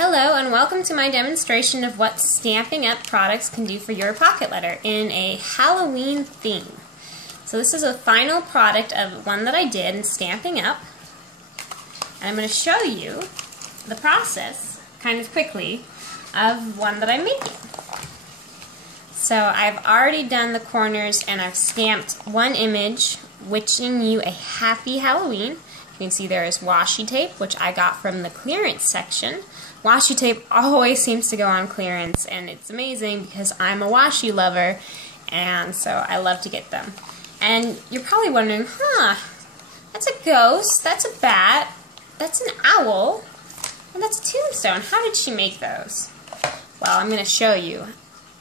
Hello and welcome to my demonstration of what Stampin' Up! Products can do for your pocket letter in a Halloween theme. So this is a final product of one that I did in Stampin' Up! And I'm going to show you the process, kind of quickly, of one that I'm making. So I've already done the corners and I've stamped one image wishing you a happy Halloween. You can see there is washi tape, which I got from the clearance section. Washi tape always seems to go on clearance, and it's amazing because I'm a washi lover, and so I love to get them. And you're probably wondering, that's a ghost, that's a bat, that's an owl, and that's a tombstone. How did she make those? Well, I'm going to show you,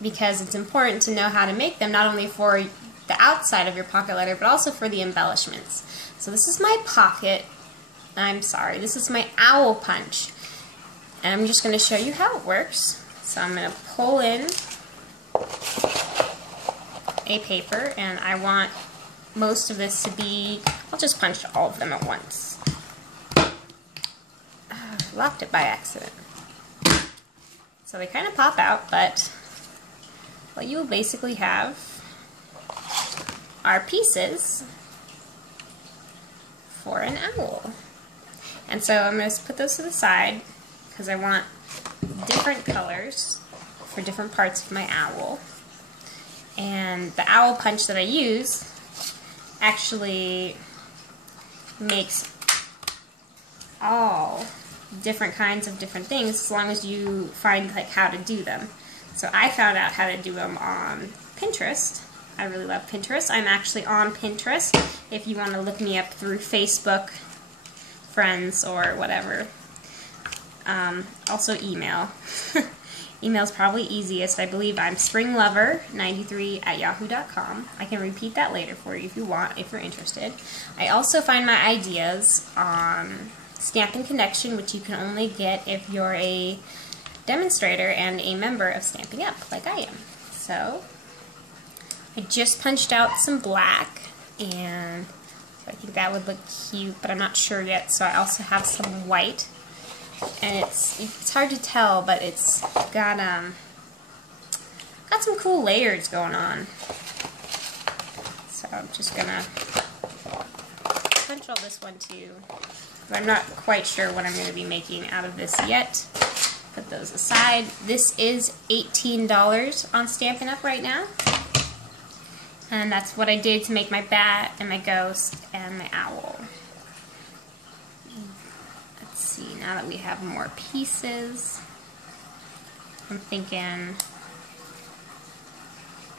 because it's important to know how to make them, not only for the outside of your pocket letter, but also for the embellishments. So this is my this is my owl punch. And I'm just going to show you how it works. So I'm going to pull in a paper, and I want most of this to be, I'll just punch all of them at once. Locked it by accident. So they kind of pop out, but what you will basically have are pieces for an owl. And so I'm going to put those to the side because I want different colors for different parts of my owl. And the owl punch that I use actually makes all different kinds of different things as long as you find how to do them. So I found out how to do them on Pinterest. I really love Pinterest. I'm actually on Pinterest if you want to look me up through Facebook, friends, or whatever. Also email. Email's probably easiest. I believe I'm springlover93@yahoo.com. I can repeat that later for you if you want, if you're interested. I also find my ideas on Stampin' Connection, which you can only get if you're a demonstrator and a member of Stampin' Up! Like I am. So I just punched out some black, and I think that would look cute, but I'm not sure yet. So I also have some white, and it's hard to tell, but it's got some cool layers going on. So I'm just gonna punch all this one too. I'm not quite sure what I'm going to be making out of this yet. Put those aside. This is $18 on Stampin' Up! Right now. And that's what I did to make my bat and my ghost and my owl. Let's see, now that we have more pieces, I'm thinking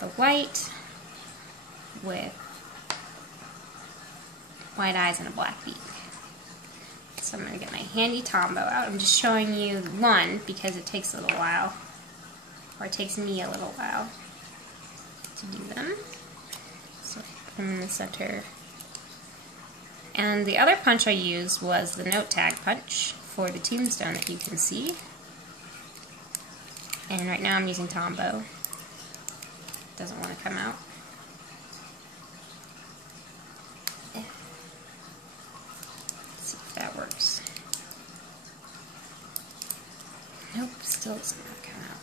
the white with white eyes and a black beak. So I'm going to get my handy Tombow out. I'm just showing you one because it takes a little while, or it takes me a little while to do them. So put them in the center. And the other punch I used was the note tag punch for the tombstone that you can see. And right now I'm using Tombow. Doesn't want to come out. Let's see if that works. Nope, still doesn't want to come out.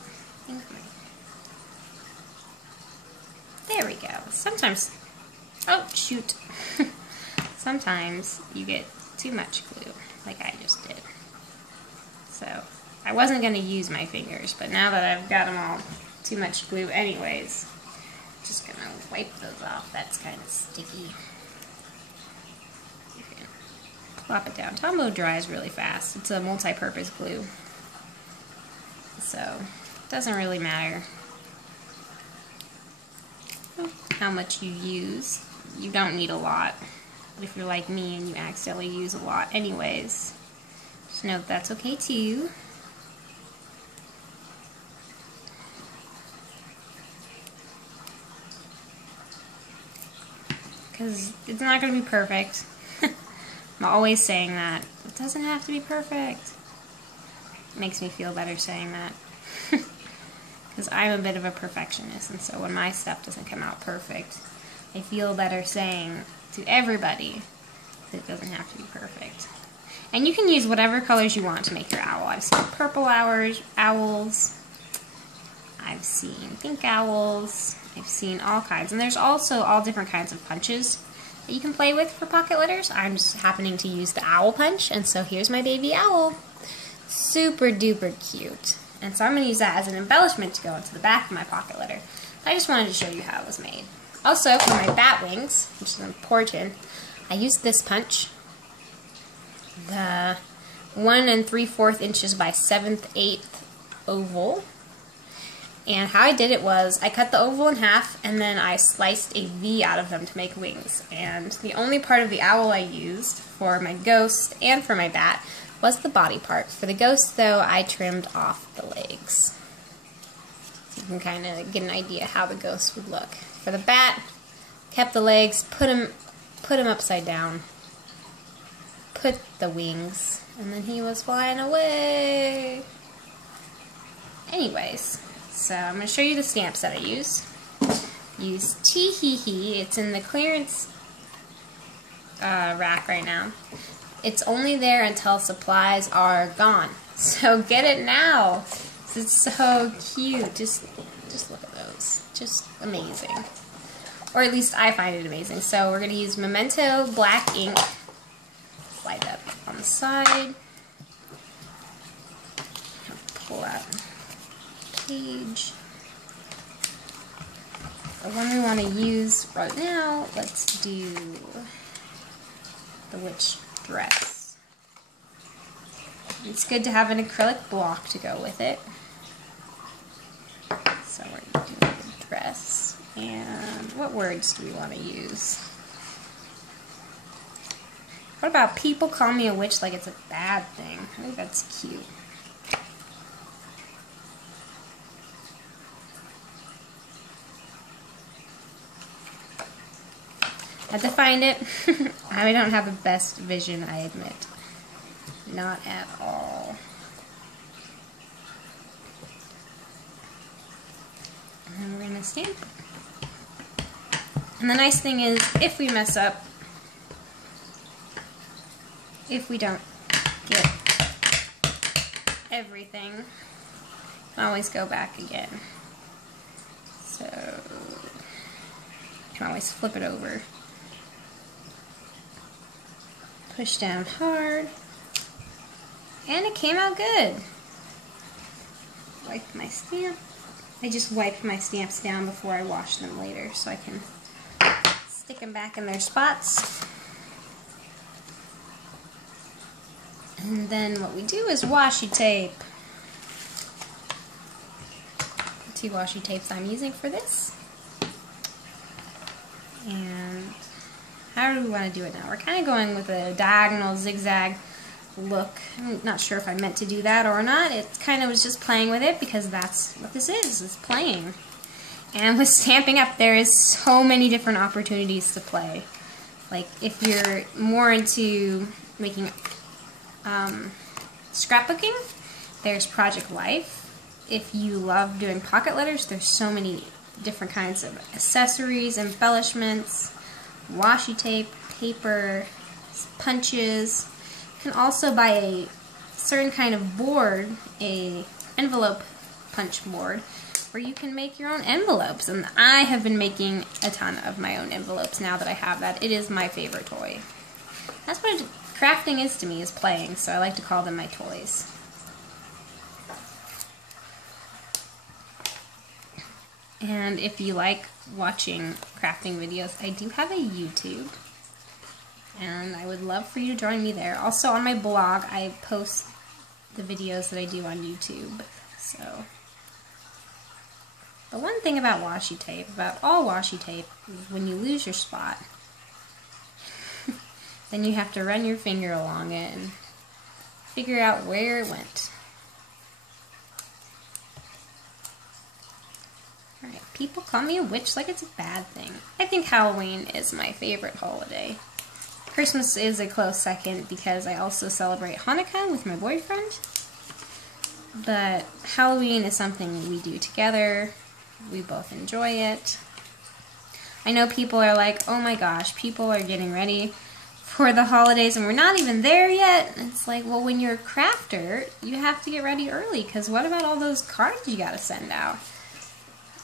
There we go. Sometimes, oh shoot, sometimes you get too much glue, like I just did. So, I wasn't going to use my fingers, but now that I've got them all too much glue anyways, just going to wipe those off. That's kind of sticky. You can plop it down. Tombow dries really fast. It's a multi-purpose glue, so it doesn't really matter how much you use. You don't need a lot, but if you're like me and you accidentally use a lot anyways, just know that that's okay too. Because it's not going to be perfect. I'm always saying that. It doesn't have to be perfect. It makes me feel better saying that. Because I'm a bit of a perfectionist, and so when my stuff doesn't come out perfect, I feel better saying to everybody that it doesn't have to be perfect. And you can use whatever colors you want to make your owl. I've seen purple owls. I've seen pink owls. I've seen all kinds. And there's also all different kinds of punches that you can play with for pocket letters. I'm just happening to use the owl punch, and so here's my baby owl. Super duper cute. And so I'm going to use that as an embellishment to go into the back of my pocket letter. I just wanted to show you how it was made. Also, for my bat wings, which is important, I used this punch. The 1 3/4 inches by 7/8 oval. And how I did it was, I cut the oval in half, and then I sliced a V out of them to make wings. And the only part of the owl I used for my ghost and for my bat was the body part. For the ghost, though, I trimmed off the legs. So you can kind of get an idea how the ghost would look. For the bat, kept the legs, put him upside down, put the wings, and then he was flying away. Anyways. So I'm going to show you the stamps that I use. Use Tee Hee Hee. It's in the clearance rack right now. It's only there until supplies are gone. So get it now. It's so cute. Just look at those. Just amazing. Or at least I find it amazing. So we're going to use Memento black ink. Slide that on the side. Pull out page. The one we want to use right now, let's do the witch dress. It's good to have an acrylic block to go with it. So we're going to do the dress. And what words do we want to use? What about people call me a witch like it's a bad thing? I think that's cute. Had to find it. I don't have the best vision, I admit. Not at all. And then we're going to stamp it. And the nice thing is, if we mess up, if we don't get everything, we can always go back again. So, you can always flip it over. Push down hard, and it came out good. Wipe my stamp. I just wipe my stamps down before I wash them later so I can stick them back in their spots. And then what we do is washi tape. The 2 washi tapes I'm using for this. And how do we want to do it now? We're kind of going with a diagonal zigzag look. I'm not sure if I meant to do that or not. It kind of was just playing with it because that's what this is. It's playing. And with Stampin' Up, there is so many different opportunities to play. Like if you're more into making scrapbooking, there's Project Life. If you love doing pocket letters, there's so many different kinds of accessories, embellishments, washi tape, paper, punches. You can also buy a certain kind of board, a envelope punch board, where you can make your own envelopes. And I have been making a ton of my own envelopes now that I have that. It is my favorite toy. That's what crafting is to me, is playing, so I like to call them my toys. And if you like watching crafting videos, I do have a YouTube, and I would love for you to join me there. Also on my blog, I post the videos that I do on YouTube. So the one thing about washi tape, about all washi tape, is when you lose your spot, then you have to run your finger along it and figure out where it went. Alright, people call me a witch like it's a bad thing. I think Halloween is my favorite holiday. Christmas is a close second because I also celebrate Hanukkah with my boyfriend. But Halloween is something we do together. We both enjoy it. I know people are like, oh my gosh, people are getting ready for the holidays and we're not even there yet. It's like, well, when you're a crafter, you have to get ready early, because what about all those cards you gotta send out?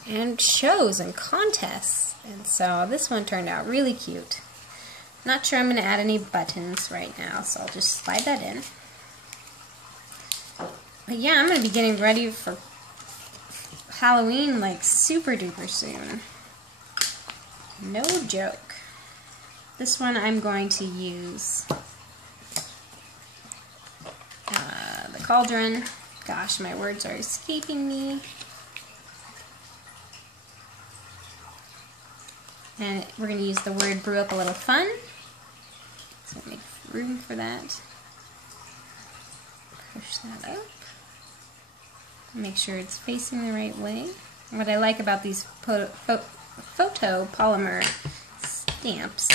And shows and contests. And so this one turned out really cute. Not sure I'm gonna add any buttons right now, so I'll just slide that in. But yeah, I'm gonna be getting ready for Halloween like super duper soon. No joke. This one I'm going to use the cauldron. Gosh, my words are escaping me. And we're going to use the word brew up a little fun. So make room for that. Push that up. Make sure it's facing the right way. What I like about these photopolymer stamps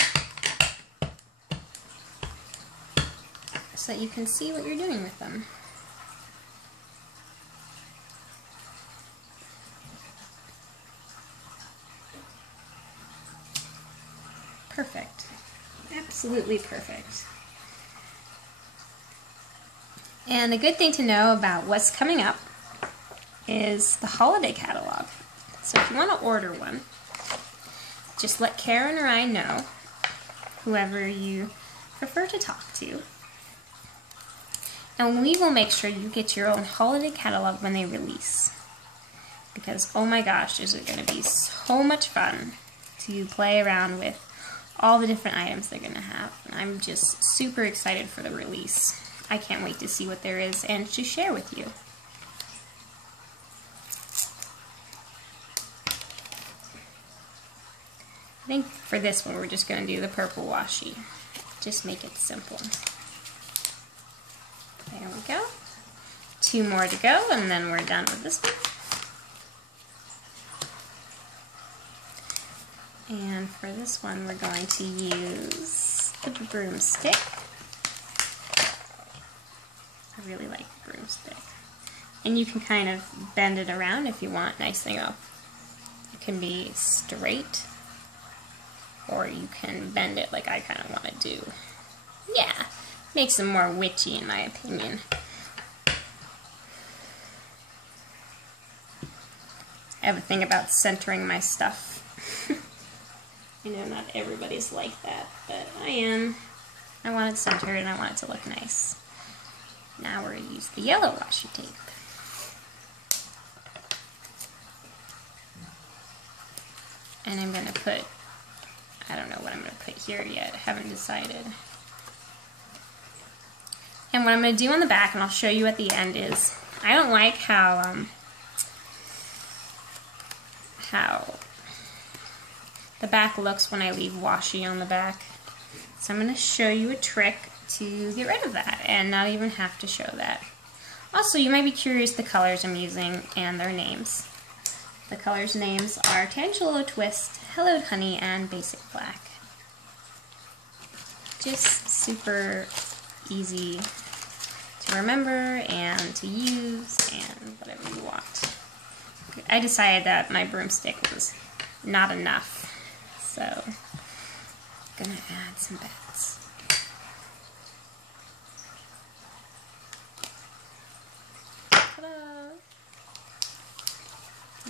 so that you can see what you're doing with them. Perfect. Absolutely perfect. And a good thing to know about what's coming up is the holiday catalog. So if you want to order one, just let Karen or I know, whoever you prefer to talk to, and we will make sure you get your own holiday catalog when they release. Because oh my gosh, is it going to be so much fun to play around with all the different items they're going to have. And I'm just super excited for the release. I can't wait to see what there is and to share with you. I think for this one we're just going to do the purple washi. Just make it simple. There we go. 2 more to go and then we're done with this one. And for this one we're going to use the broomstick. I really like the broomstick. And you can kind of bend it around if you want. Nice thing though, it can be straight, or you can bend it like I kind of want to do. Yeah, makes them more witchy in my opinion. I have a thing about centering my stuff. I know not everybody's like that, but I am. I want it centered and I want it to look nice. Now we're going to use the yellow washi tape. And I'm going to put, I don't know what I'm going to put here yet, I haven't decided. And what I'm going to do on the back, and I'll show you at the end, is I don't like how the back looks when I leave washi on the back. So I'm going to show you a trick to get rid of that and not even have to show that. Also, you might be curious the colors I'm using and their names. The colors' names are Tangelo Twist, Hello Honey, and Basic Black. Just super easy to remember and to use and whatever you want. I decided that my broomstick was not enough, so I'm gonna add some bats. Ta-da!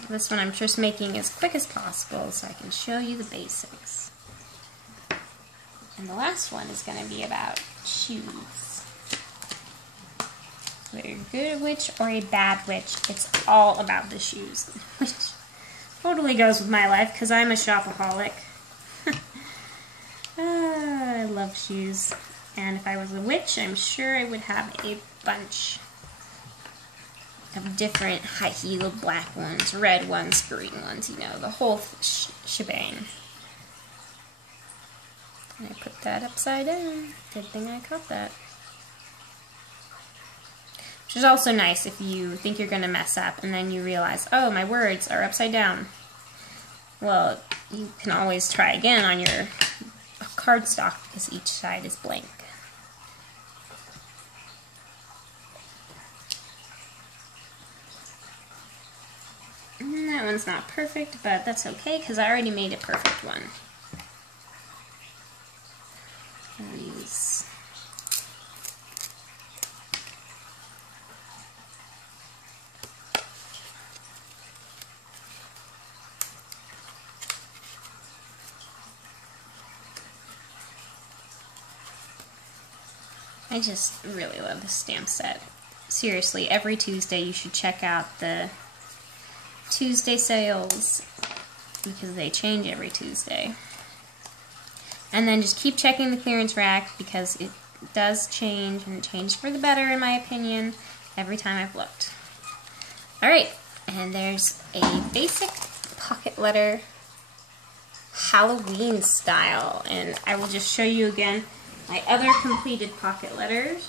This one I'm just making as quick as possible so I can show you the basics. And the last one is going to be about shoes. Whether you're a good witch or a bad witch, it's all about the shoes. Which totally goes with my life because I'm a shopaholic. I love shoes. And if I was a witch, I'm sure I would have a bunch of different high-heeled black ones, red ones, green ones, you know, the whole shebang. And I put that upside down. Good thing I caught that. Which is also nice if you think you're going to mess up and then you realize, oh, my words are upside down. Well, you can always try again on your cardstock because each side is blank. And that one's not perfect, but that's okay because I already made a perfect one. I'm going to use I just really love this stamp set. Seriously, every Tuesday you should check out the Tuesday sales because they change every Tuesday. And then just keep checking the clearance rack because it does change, and it changed for the better in my opinion every time I've looked. Alright, and there's a basic pocket letter Halloween style, and I will just show you again my other completed pocket letters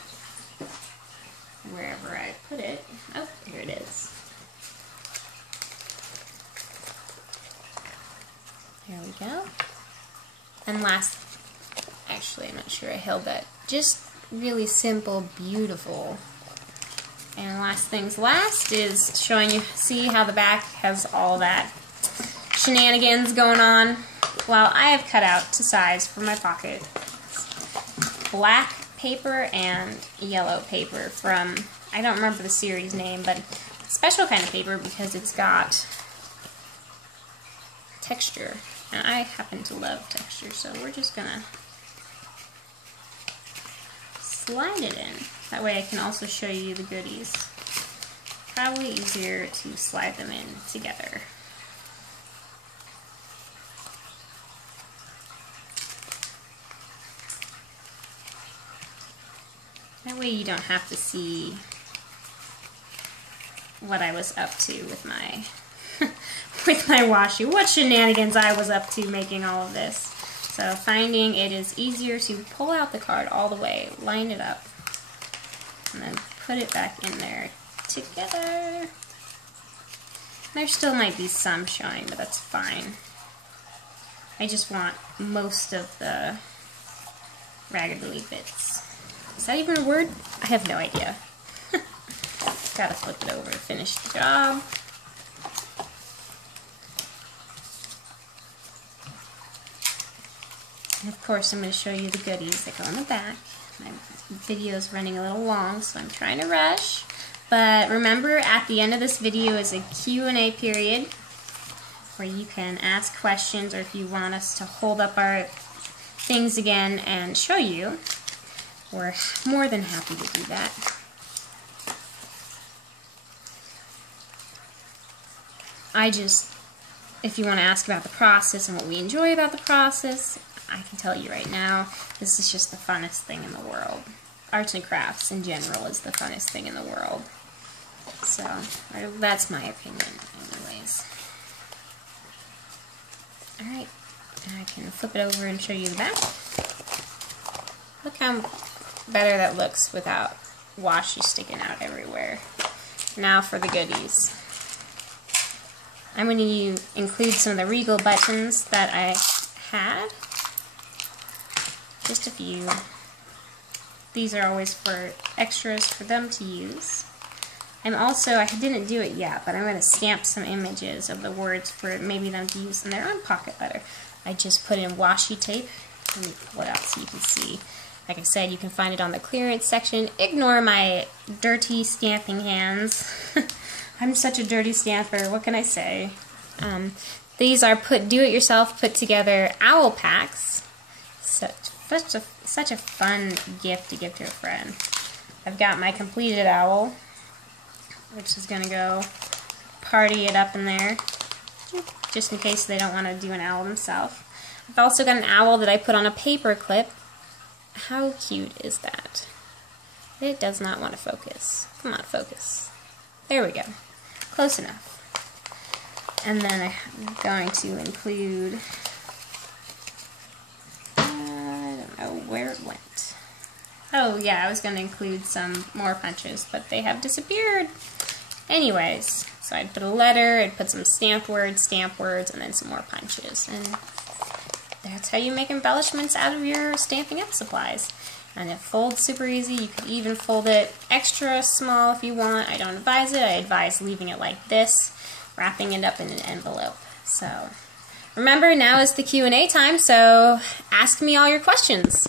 wherever I put it. Oh, here it is. There we go. And last, actually I'm not sure I held that, just really simple, beautiful. And last things last is showing you, see how the back has all that shenanigans going on. Well, I have cut out to size for my pocket black paper and yellow paper from, I don't remember the series name, but a special kind of paper because it's got texture. And I happen to love texture, so we're just gonna slide it in. That way I can also show you the goodies. Probably easier to slide them in together. That way you don't have to see what I was up to with my with my washi, what shenanigans I was up to making all of this. So finding it is easier to pull out the card all the way, line it up, and then put it back in there together. There still might be some showing, but that's fine. I just want most of the raggedy bits. Is that even a word? I have no idea. Gotta flip it over to finish the job. And of course I'm going to show you the goodies that go on the back. My video is running a little long, so I'm trying to rush. But remember, at the end of this video is a Q&A period where you can ask questions, or if you want us to hold up our things again and show you, we're more than happy to do that. If you want to ask about the process and what we enjoy about the process, I can tell you right now, this is just the funnest thing in the world. Arts and crafts in general is the funnest thing in the world. So, that's my opinion anyways. Alright, I can flip it over and show you the back. Look how better that looks without washi sticking out everywhere. Now for the goodies. I'm going to include some of the Regal buttons that I had. Just a few. These are always for extras for them to use. I didn't do it yet, but I'm going to stamp some images of the words for maybe them to use in their own pocket letter. I just put in washi tape. Let me pull it out so you can see. Like I said, you can find it on the clearance section. Ignore my dirty stamping hands. I'm such a dirty stamper, what can I say? These are do-it-yourself, put-together owl packs. Such a fun gift to give to a friend. I've got my completed owl, which is going to go party it up in there, just in case they don't want to do an owl themselves. I've also got an owl that I put on a paper clip. How cute is that? It does not want to focus. Come on, focus. There we go. Close enough. And then I'm going to include, I don't know where it went. Oh yeah, I was going to include some more punches, but they have disappeared. Anyways, so I'd put a letter, I'd put some stamp words, and then some more punches. And that's how you make embellishments out of your Stampin' Up! Supplies. And it folds super easy. You could even fold it extra small if you want. I don't advise it. I advise leaving it like this, wrapping it up in an envelope. So remember, now is the Q&A time, so ask me all your questions.